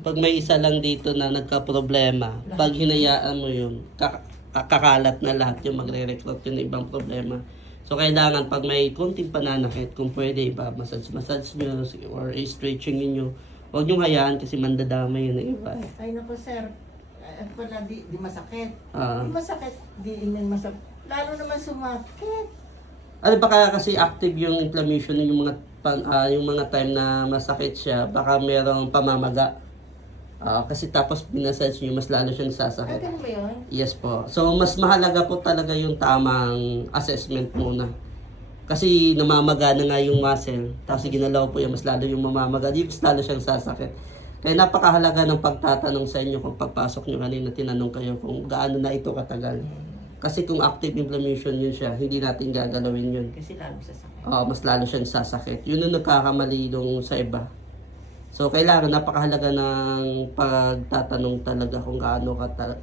Pag may isa lang dito na nagka-problema, pag hinayaan mo yun, kakalat na lahat yung magre-recruit yun ng ibang problema. So, kailangan pag may konting pananakit, kung pwede, iba, massage nyo or stretching niyo. Huwag nyo hayaan kasi mandadamay yun ng iba. Ay naku sir, pala di masakit. Ah. Di masakit, di inin masakit. Lalo naman sumakit. Ano ba kaya kasi active yung inflammation yung mga yung mga time na masakit siya, baka merong pamamaga. Kasi tapos binasage nyo, mas lalo siyang sasakit. Ganun ba yun? Yes po. So, mas mahalaga po talaga yung tamang assessment muna. Kasi namamaga na nga yung muscle, tapos ginalaw po yung mas lalo yung mamamaga, di mas lalo siyang sasakit. Kaya napakahalaga ng pagtatanong sa inyo kung pagpasok nyo kanina, tinanong kayo kung gaano na ito katagal. Kasi kung active inflammation yun siya, hindi natin gagalawin yun. Kasi lalo sasakit. Mas lalo siyang sasakit. Yun ang nagkakamali nung sa iba. So, kailangan napakahalaga ng pagtatanong talaga kung gaano katagal.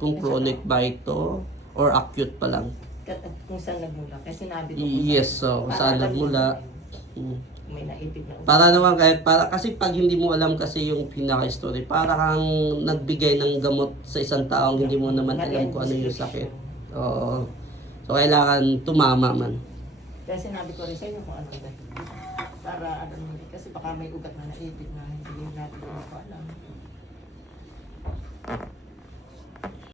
Kung chronic ba ito or acute pa lang. Kung saan nagmula. Kasi sinabi ko Yes, so kung saan nagmula. May naipit na. Para naman kasi pag hindi mo alam kasi yung pinaka-story, para kang nagbigay ng gamot sa isang taong hindi mo naman alam kung ano yung sakit. Oo. So, kailangan tumama man. Kaya sinabi ko rin sa inyo kung ano ba. Para alam mo, kasi baka may ugat na naipit na hindi natin ko alam.